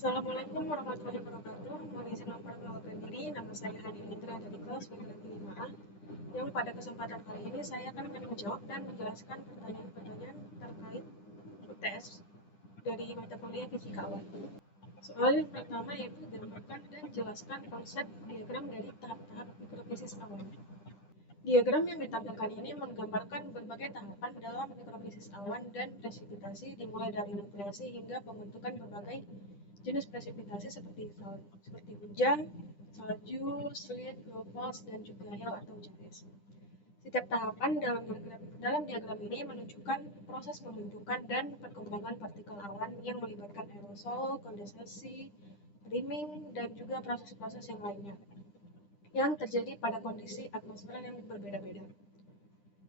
Assalamualaikum warahmatullahi wabarakatuh. Mohon izin memperkenalkan diri, nama saya Hadi Mitra dari kelas Laki-laki 5A, yang pada kesempatan kali ini saya akan menjawab dan menjelaskan pertanyaan-pertanyaan terkait UTS dari mata kuliah fisika awal. Soal yang pertama yaitu gambarkan dan jelaskan konsep diagram dari tahap-tahap mikrofisis awal. Diagram yang ditampilkan ini menggambarkan berbagai tahapan dalam mikrofisis awan dan presipitasi dimulai dari nukleasi hingga pembentukan berbagai jenis presipitasi seperti hujan, salju, sleet, snowfalls, dan juga hail atau hujan es. Setiap tahapan dalam diagram ini menunjukkan proses pembentukan dan perkembangan partikel awan yang melibatkan aerosol, kondensasi, priming, dan juga proses-proses yang lainnya yang terjadi pada kondisi atmosfer yang berbeda-beda.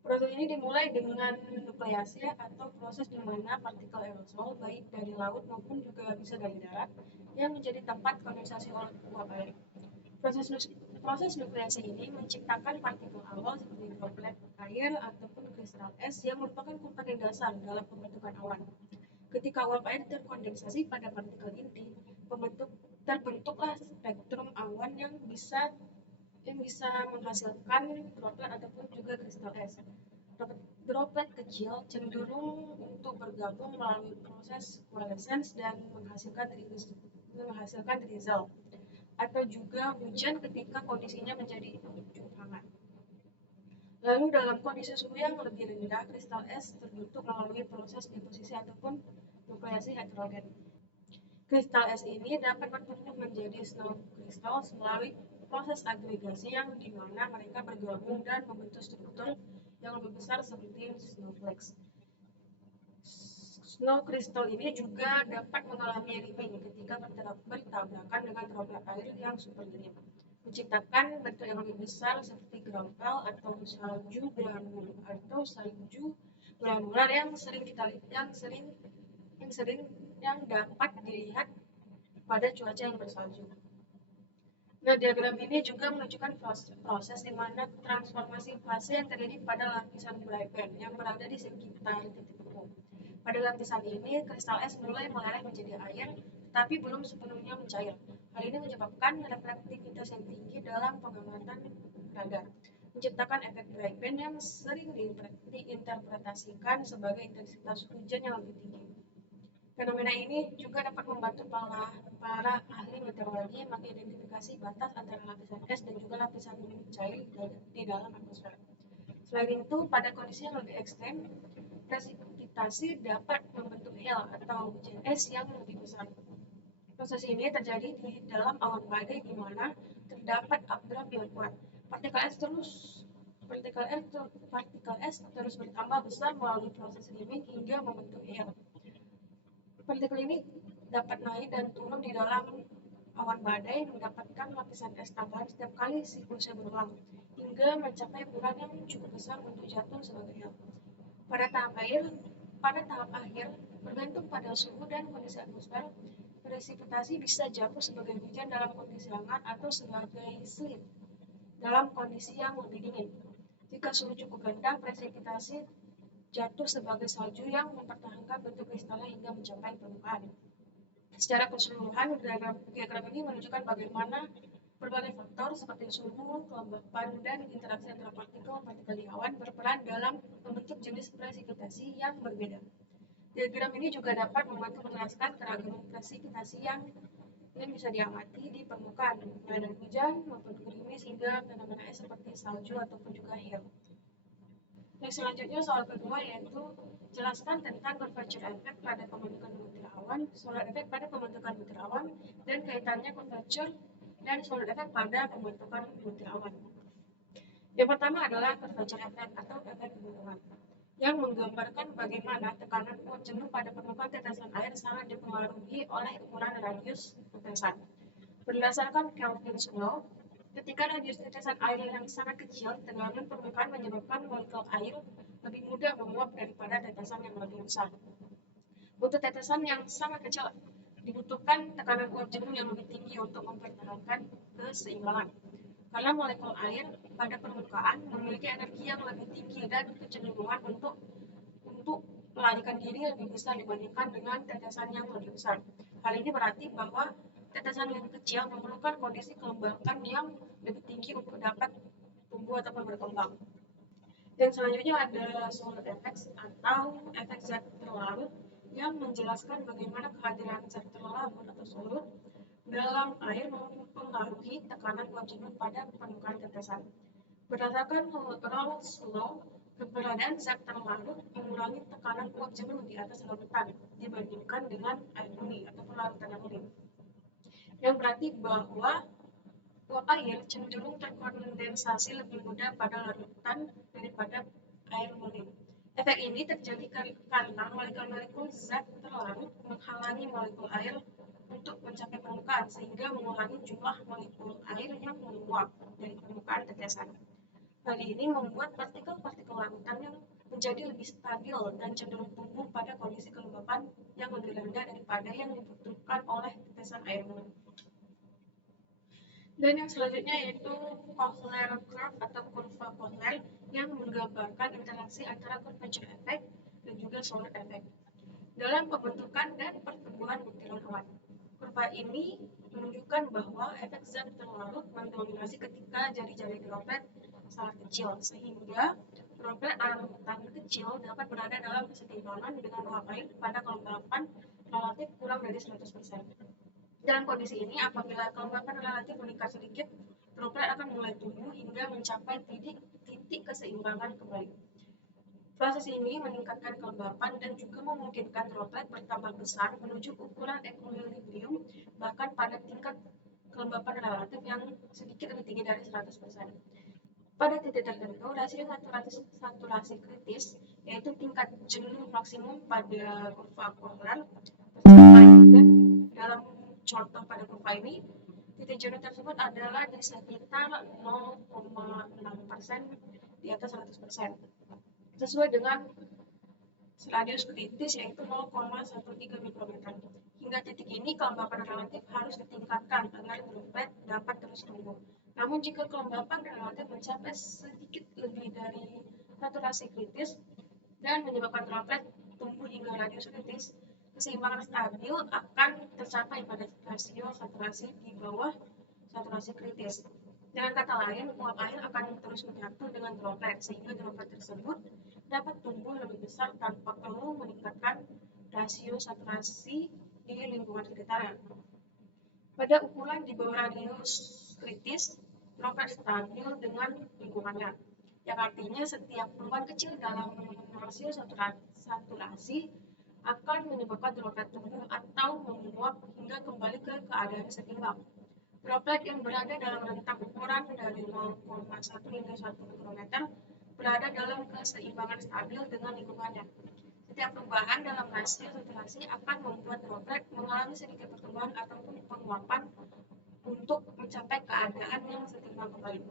Proses ini dimulai dengan nukleasi atau proses di mana partikel aerosol baik dari laut maupun juga bisa dari darat yang menjadi tempat kondensasi uap air. Proses nukleasi ini menciptakan partikel awal seperti droplet air ataupun kristal es yang merupakan komponen dasar dalam pembentukan awan. Ketika uap air terkondensasi pada partikel inti, terbentuklah spektrum awan yang bisa menghasilkan droplet ataupun juga kristal es. Droplet kecil cenderung untuk bergabung melalui proses coalescence dan menghasilkan drizzle atau juga hujan ketika kondisinya menjadi cukup hangat. Lalu dalam kondisi suhu yang lebih rendah, kristal es terbentuk melalui proses deposisi ataupun nukleasi heterogen. Kristal es ini dapat bertumbuh menjadi snow crystals melalui proses agregasi yang di mana mereka bergabung dan membentuk struktur yang lebih besar seperti snowflakes. Snow crystal ini juga dapat mengalami ripping ketika bertabrakan dengan droplet air yang supergenik, menciptakan bentuk yang lebih besar seperti granular atau salju granular yang dapat dilihat pada cuaca yang bersalju. Nah, diagram ini juga menunjukkan proses di mana transformasi fase yang terjadi pada lapisan Brightband yang berada di sekitar titik kumpul. Pada lapisan ini, kristal es mulai meleleh menjadi air, tapi belum sepenuhnya mencair. Hal ini menyebabkan reflektivitas yang tinggi dalam pengamatan radar, menciptakan efek Brightband yang sering diinterpretasikan sebagai intensitas hujan yang lebih tinggi. Fenomena ini juga dapat membantu para ahli meteorologi mengidentifikasi batas antara lapisan es dan juga lapisan cair di dalam atmosfer. Selain itu, pada kondisi yang lebih ekstrem, presipitasi dapat membentuk hail atau hujan es yang lebih besar. Proses ini terjadi di dalam awan badai di mana terdapat updraft yang kuat. Partikel es terus bertambah besar melalui proses rimming hingga membentuk hail. Partikel ini dapat naik dan turun di dalam awan badai mendapatkan lapisan es tambahan setiap kali siklusnya berulang, hingga mencapai ukuran yang cukup besar untuk jatuh sebagai hail. Pada tahap akhir, bergantung pada suhu dan kondisi atmosfer, presipitasi bisa jatuh sebagai hujan dalam kondisi hangat atau sebagai sleet dalam kondisi yang lebih dingin. Jika suhu cukup rendah, presipitasi jatuh sebagai salju yang mempertahankan bentuk kristalnya hingga mencapai permukaan. Secara keseluruhan, diagram ini menunjukkan bagaimana berbagai faktor seperti suhu, kelembapan, dan interaksi antara partikel di awan berperan dalam membentuk jenis presipitasi yang berbeda. Diagram ini juga dapat membantu menjelaskan keragaman presipitasi yang bisa diamati di permukaan, mulai dari hujan maupun gerimis hingga fenomena es seperti salju ataupun juga hail. Selanjutnya soal kedua yaitu jelaskan tentang curvature effect pada pembentukan butir awan, solar effect pada pembentukan butir awan, dan kaitannya curvature dan solar effect pada pembentukan butir awan. Yang pertama adalah curvature effect atau efek gunungan, yang menggambarkan bagaimana tekanan uap jenuh pada permukaan tetesan air sangat dipengaruhi oleh ukuran radius tetesan. Berdasarkan Kelvin's law, ketika radius tetesan air yang sangat kecil, tekanan permukaan menyebabkan molekul air lebih mudah menguap daripada tetesan yang lebih besar. Untuk tetesan yang sangat kecil, dibutuhkan tekanan uap jenuh yang lebih tinggi untuk mempertahankan keseimbangan. Karena molekul air pada permukaan memiliki energi yang lebih tinggi dan kecenderungan untuk melarikan diri lebih besar dibandingkan dengan tetesan yang lebih besar. Hal ini berarti bahwa tetesan yang kecil memerlukan kondisi kelembapan yang lebih tinggi untuk dapat tumbuh ataupun berkembang. Dan selanjutnya ada solid effects atau efek zat terlarut yang menjelaskan bagaimana kehadiran zat terlarut atau solut dalam air mempengaruhi tekanan uap jenuh pada permukaan tetesan. Berdasarkan Raoult's law, keberadaan zat terlarut mengurangi tekanan uap jenuh di atas larutan dibandingkan dengan air murni atau larutan yang murni. Yang berarti bahwa uap air cenderung terkondensasi lebih mudah pada larutan daripada air murni. Efek ini terjadi karena molekul-molekul zat terlarut menghalangi molekul air untuk mencapai permukaan sehingga mengurangi jumlah molekul air yang menguap dari permukaan tetesan. Hal ini membuat partikel-partikel larutan yang menjadi lebih stabil dan cenderung tumbuh pada kondisi kelembapan yang lebih rendah daripada yang dibutuhkan oleh tetesan air murni. Dan yang selanjutnya yaitu Kohler curve atau kurva Kohler yang menggambarkan interaksi antara curvature effect dan juga solid effect dalam pembentukan dan pertumbuhan butiran awan. Kurva ini menunjukkan bahwa efek zat terlarut mendominasi ketika jari-jari droplet sangat kecil, sehingga droplet larutan kecil dapat berada dalam kesetimbangan dengan uap air pada kelembapan relatif kurang dari 100%. Dalam kondisi ini, apabila kelembapan relatif meningkat sedikit, droplet akan mulai tumbuh hingga mencapai titik keseimbangan kembali. Proses ini meningkatkan kelembapan dan juga memungkinkan droplet bertambah besar menuju ukuran equilibrium, bahkan pada tingkat kelembapan relatif yang sedikit lebih tinggi dari 100%. Pada titik tertentu, rasio saturasi kritis, yaitu tingkat jenuh maksimum pada kurva Kohler, dan dalam contoh pada kurva ini, titik jenuh tersebut adalah di sekitar 0,6% di atas 100%, sesuai dengan radius kritis yaitu 0,13 mikrometer. Hingga titik ini, kelembapan relatif harus ditingkatkan agar droplet dapat terus tumbuh. Namun jika kelembapan relatif mencapai sedikit lebih dari saturasi kritis dan menyebabkan droplet tumbuh hingga radius kritis, keseimbangan stabil akan tercapai pada rasio saturasi di bawah saturasi kritis. Dengan kata lain, uap air akan terus menyatu dengan droplet sehingga droplet tersebut dapat tumbuh lebih besar tanpa perlu meningkatkan rasio saturasi di lingkungan sekitarnya. Pada ukuran di bawah radius kritis, droplet stabil dengan lingkungannya, yang artinya setiap perubahan kecil dalam rasio saturasi akan menyebabkan droplet tumbuh atau menguap hingga kembali ke keadaan seimbang. Droplet yang berada dalam rentang ukuran dari 0,1 hingga 1 mikrometer berada dalam keseimbangan stabil dengan lingkungannya. Setiap perubahan dalam rasio saturasi akan membuat droplet mengalami sedikit pertumbuhan ataupun penguapan untuk mencapai keadaan yang seimbang kembali.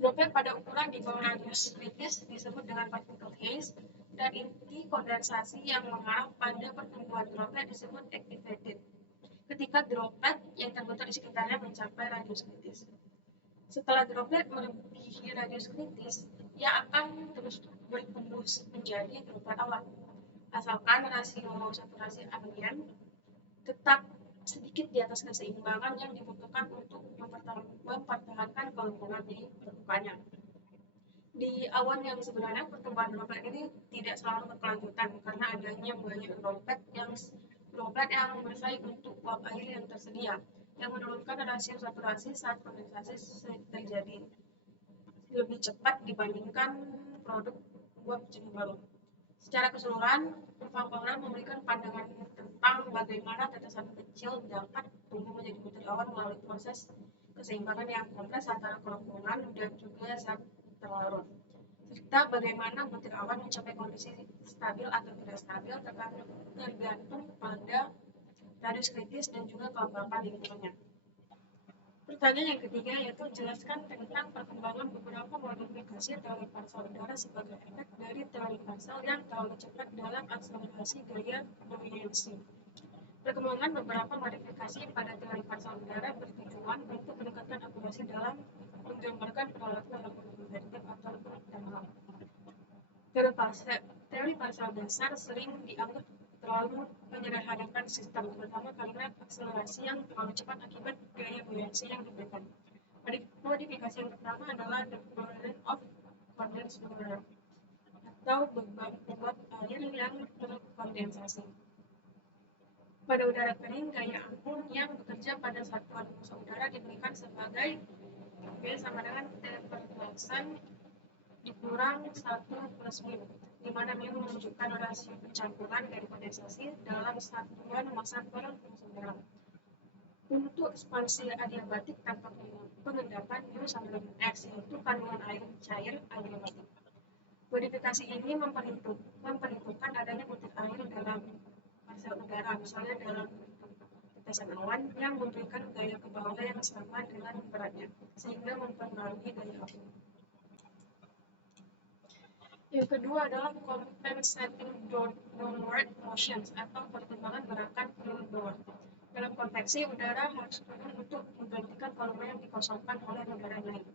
Droplet pada ukuran di bawah radius kritis disebut dengan particle haze, dan inti kondensasi yang mengarah pada pertumbuhan droplet disebut activated ketika droplet yang terbentuk di sekitarnya mencapai radius kritis. Setelah droplet melebihi radius kritis, ia akan terus bertumbuh menjadi droplet awan, asalkan rasio saturasi ambien tetap sedikit di atas keseimbangan yang dibutuhkan untuk mempertahankan kelembapan di permukaannya. Di awan yang sebenarnya, pertumbuhan droplet ini tidak selalu berkelanjutan karena adanya banyak droplet yang bersaing untuk uap air yang tersedia, yang menurunkan rasio saturasi saat kondensasi terjadi lebih cepat dibandingkan produk uap jenuh baru. Secara keseluruhan, kurva Kohler memberikan pandangan tentang bagaimana tetesan kecil dapat tumbuh menjadi butir awan melalui proses keseimbangan yang kompleks antara kelembapan dan juga zat terlarut, serta bagaimana butir awan mencapai kondisi stabil atau tidak stabil tergantung pada radius kritis dan juga kelembapan di lingkungannya. Pertanyaan yang ketiga yaitu jelaskan tentang perkembangan beberapa modifikasi teori parsel udara sebagai efek dari teori parsel yang terlalu cepat dalam akselerasi gaya buoyancy. Perkembangan beberapa modifikasi pada teori parsel udara bertujuan untuk meningkatkan akurasi dalam menggambarkan peralatan elektromagnetik atau thermal. Teori parsel dasar sering dianggap terlalu menyederhanakan sistem, terutama karena akselerasi yang terlalu cepat akibat gaya buoyancy yang diberikan. Modifikasi yang pertama adalah the burden of condensed water, atau beban uap air yang terkondensasi. Pada udara kering, gaya angkung yang bekerja pada satuan massa udara diberikan sebagai V sama dengan T per 1000 dikurang 1 plus mu, di mana mu menunjukkan rasio pencampuran dari kondensasi dalam satuan massa per massa udara. Untuk ekspansi adiabatik tanpa pengendapan mu sama dengan X, yaitu kandungan air cair adiabatik. Modifikasi ini memperhitungkan adanya butir air dalam parsel udara, misalnya dalam tetesan awan, yang memberikan gaya ke bawah yang sama dengan beratnya, sehingga mempengaruhi gaya api. Yang kedua adalah compensating downward motions, atau pertimbangan gerakan turun bawah. Dalam konveksi, udara harus turun untuk menggantikan volume yang dikosongkan oleh udara naik.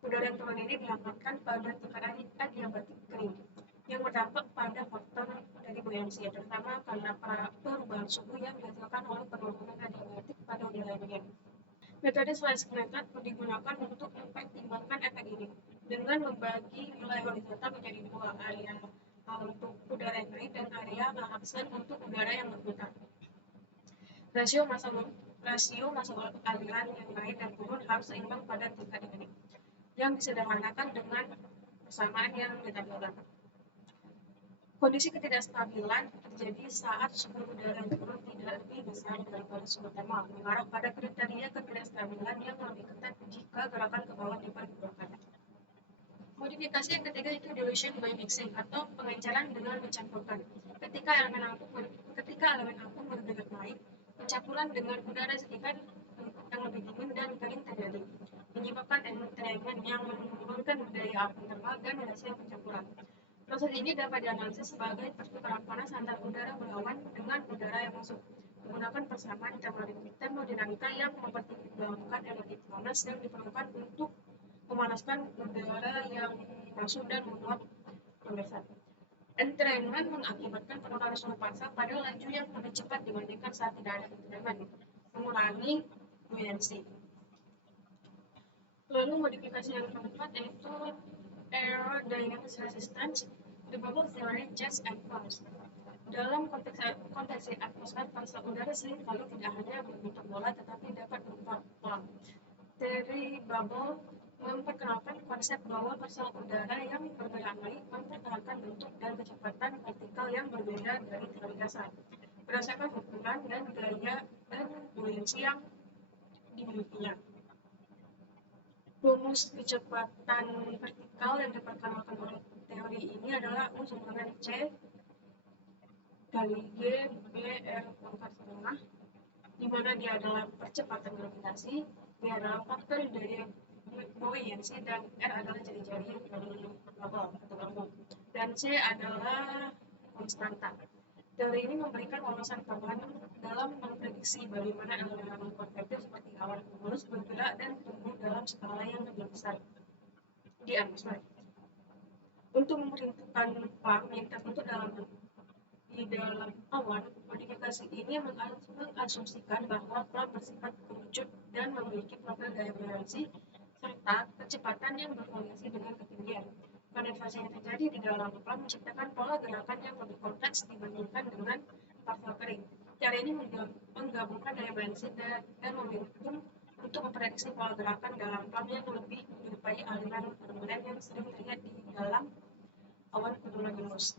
Udara yang turun ini dihantarkan pada tingkat adiabatik kering, yang berdampak pada faktor dari buoyancy, terutama karena perubahan suhu yang dihasilkan oleh penurunan adiabatik pada udara dingin. Metode slice method digunakan untuk mempertimbangkan efek ini dengan membagi wilayah horizontal menjadi dua, area untuk udara yang naik dan area absen untuk udara yang berputar. Rasio massa aliran yang naik dan turun harus seimbang pada tingkat ini, yang disederhanakan dengan persamaan yang ditampilkan. Kondisi ketidakstabilan terjadi saat suhu udara yang turun tidak lebih besar daripada suhu termal, mengarah pada kriteria ketidakstabilan yang lebih ketat jika gerakan ke bawah diperlukan. Modifikasi yang ketiga itu dilution by mixing, atau pengenceran dengan mencampurkan. Ketika elemen angkung bergerak naik, pencampuran dengan udara sekitar yang lebih dingin dan kering terjadi, menyebabkan entrainment yang menurunkan daya api termal dan hasil pencampuran. Proses ini dapat dianalisis sebagai pertukaran panas antara udara berawan dengan udara yang masuk, menggunakan persamaan termodinamika yang mempertimbangkan energi panas yang diperlukan untuk memanaskan udara yang masuk dan menguap kondensan. Entrainment mengakibatkan penurunan suhu paksa pada laju yang lebih cepat dibandingkan saat tidak ada entrainment, mengurangi buoyancy. Lalu modifikasi yang keempat yaitu aerodynamic resistance, the bubble theory, jets and clouds. Dalam konteks atmosfer, partikel udara seringkali tidak hanya berbentuk bola tetapi dapat berupa pelang. Teori bubble memperkenalkan konsep bahwa partikel udara yang bergerak naik mempertahankan bentuk dan kecepatan partikel yang berbeda dari teori dasar, berdasarkan ukuran dan gaya dan buoyancy yang dimilikinya. Rumus kecepatan vertikal yang diperkenalkan oleh teori ini adalah U sama dengan C kali G B R pangkat setengah, di mana dia adalah percepatan gravitasi, dia adalah faktor dari buoyancy, dan R adalah jari-jari dari bubble atau lambung, dan C adalah konstanta. Teori ini memberikan wawasan tambahan dalam memprediksi bagaimana elemen konvektif seperti awan kumulus bergerak dan tumbuh dalam skala yang lebih besar di atmosfer. Untuk memperhitungkan pelang yang terbentuk di dalam awan, modifikasi ini mengasumsikan bahwa pelang bersifat kerucut dan memiliki profil gaya buoyancy serta kecepatan yang bervariasi dengan ketinggian. Kondensasi yang terjadi di dalam pelang menciptakan pola gerakan yang lebih kompleks dibandingkan dengan partikel kering. Cara ini menggabungkan daya buoyancy dan momentum untuk memprediksi pola gerakan dalam pelang yang lebih menyerupai aliran turbulen yang sering terlihat di dalam awan cumulonimbus.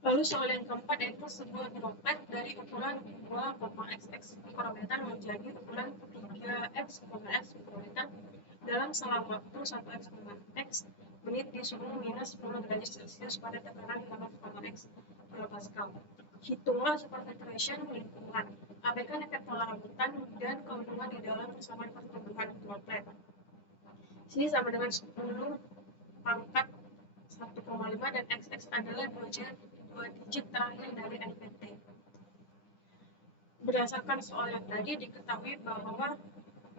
Lalu soal yang keempat yaitu sebuah droplet dari ukuran 2,xx mikrometer menjadi ukuran 3x mikrometer dalam selang waktu 1x menit di suhu minus 10 derajat Celcius pada tekanan 15,x kilopascal. Hitunglah supersaturation lingkungan, abaikan efek pola rambutan dan keuntungan di dalam persamaan pertumbuhan droplet. Sini sama dengan 10 pangkat 1,5 dan xx adalah 2 digit terakhir dari NPT. Berdasarkan soal yang tadi, diketahui bahwa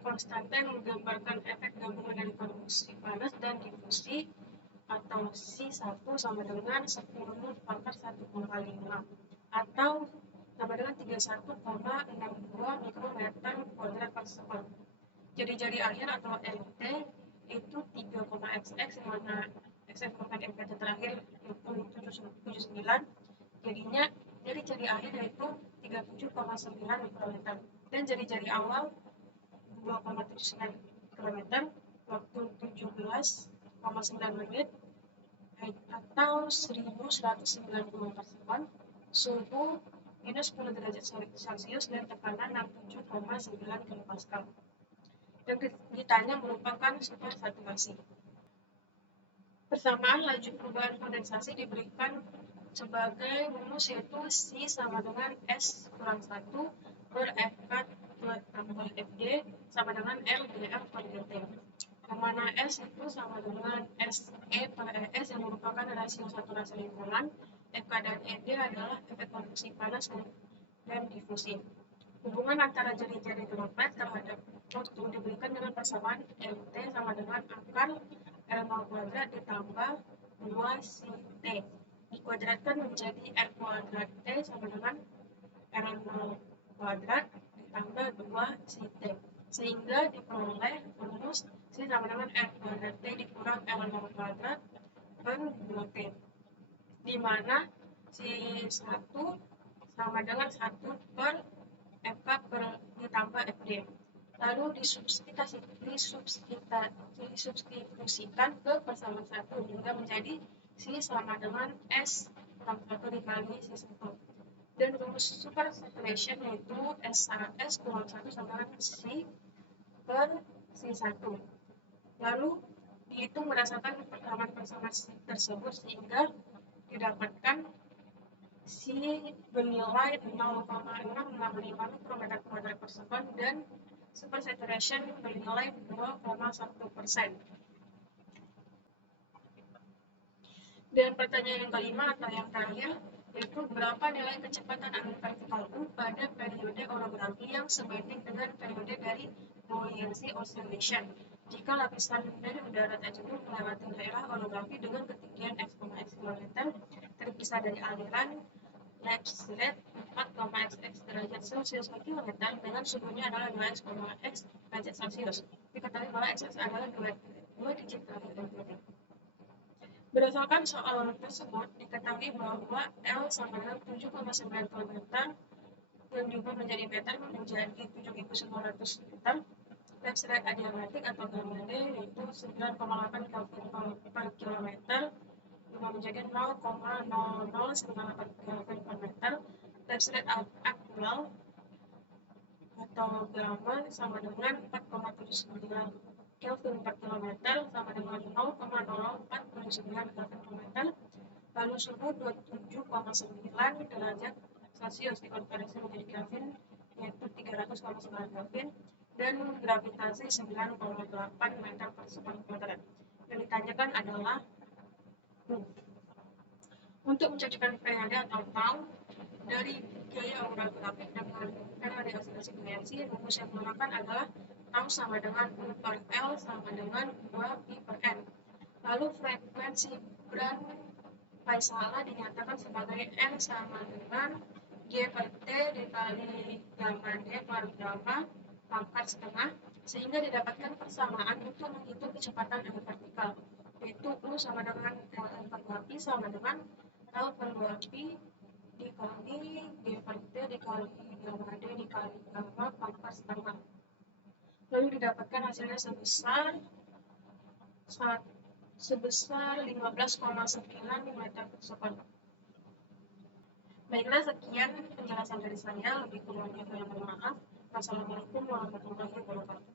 konstanta yang menggambarkan efek gabungan dari konduksi panas dan difusi atau C1 sama dengan 10 pangkat 1,5 atau sama dengan 31,62 mikrometer kuadrat per sekon. Jari-jari akhir atau LT itu 3,xx, di mana x merupakan MPT terakhir itu 79, jadinya jari-jari akhir yaitu 37,9 mikrometer, dan jari-jari awal 2,79 mikrometer waktu 17,9 menit atau 1190 per sekon, suhu minus 10 derajat Celcius dan tekanan 67,9 kPa. Dan ditanya merupakan supersaturasi. Persamaan laju perubahan kondensasi diberikan sebagai rumus, yaitu C sama dengan S kurang 1 per FK tambah FD sama dengan L df per dt. Yang mana S itu sama dengan SE per ES yang merupakan rasio saturasi lingkungan. FK dan ED adalah efek konveksi panas dan difusi. Hubungan antara jari-jari droplet terhadap waktu diberikan dengan persamaan LT sama dengan akar L0 kuadrat ditambah 2 T dikuadratkan menjadi R kuadrat T sama dengan R0 kuadrat ditambah 2 T, sehingga diperoleh rumus C sama dengan R kuadrat T dikurang R0 kuadrat per 2T, di mana C1 sama dengan 1 per FK per ditambah FD. Lalu disubstitusikan ke persamaan 1 hingga menjadi C sama dengan S kurang 1 dikali C1. Dan rumus supersaturation yaitu S kurang 1 sama dengan C per C1. Lalu dihitung berdasarkan persamaan tersebut sehingga didapatkan C bernilai 0,665 mikrometer kuadrat per sekon dan supersaturation bernilai 2,1%. Dan pertanyaan yang kelima atau yang terakhir yaitu berapa nilai kecepatan angin vertikal U pada periode orografi yang sebanding dengan periode dari buoyancy oscillation jika lapisan dari udara tersebut melewati daerah orografi dengan ketinggian x,x km terpisah dari aliran Lapslet 4,xx derajat Celcius per kilometer dengan suhunya adalah 2x,x derajat Celcius. Diketahui bahwa xx adalah dua digit terakhir dari detik. Berdasarkan soal tersebut, diketahui bahwa L sama dengan 7,9 km dan juga menjadi meter menjadi 7.900 meter. Lapslet adiabatik atau gamma D yaitu 9,8 Kelvin per kilometer menjadi 0,0098 Kelvin per meter. Lapslet aktual atau gamma sama dengan 4,79 Kelvin per kilometer sama dengan 0,049 Kelvin per meter. Lalu suhu 27,9 derajat Celcius dikonversi menjadi Kelvin yaitu 300,9 Kelvin dan gravitasi 9,8 meter per sekon kuadrat. Yang ditanyakan adalah untuk mencocokkan periode atau tahun dari gaya orografik dengan periode oscillasi buoyancy, rumus yang digunakan adalah tau sama dengan U per L sama dengan 2 Pi per N. Lalu frekuensi Bragg Vaisala dinyatakan sebagai N sama dengan G per T dikali gamma D per gamma pangkat setengah, sehingga didapatkan persamaan untuk menghitung kecepatan angin vertikal, yaitu U sama dengan Ln per 2Pi sama dengan L per 2Pi dikali G per T dikali gamma D dikali gamma pangkat setengah. Lalu didapatkan hasilnya sebesar 15,9 meter per sekon. Baiklah, sekian penjelasan dari saya. Lebih kurangnya saya mohon maaf. Wassalamualaikum warahmatullahi wabarakatuh.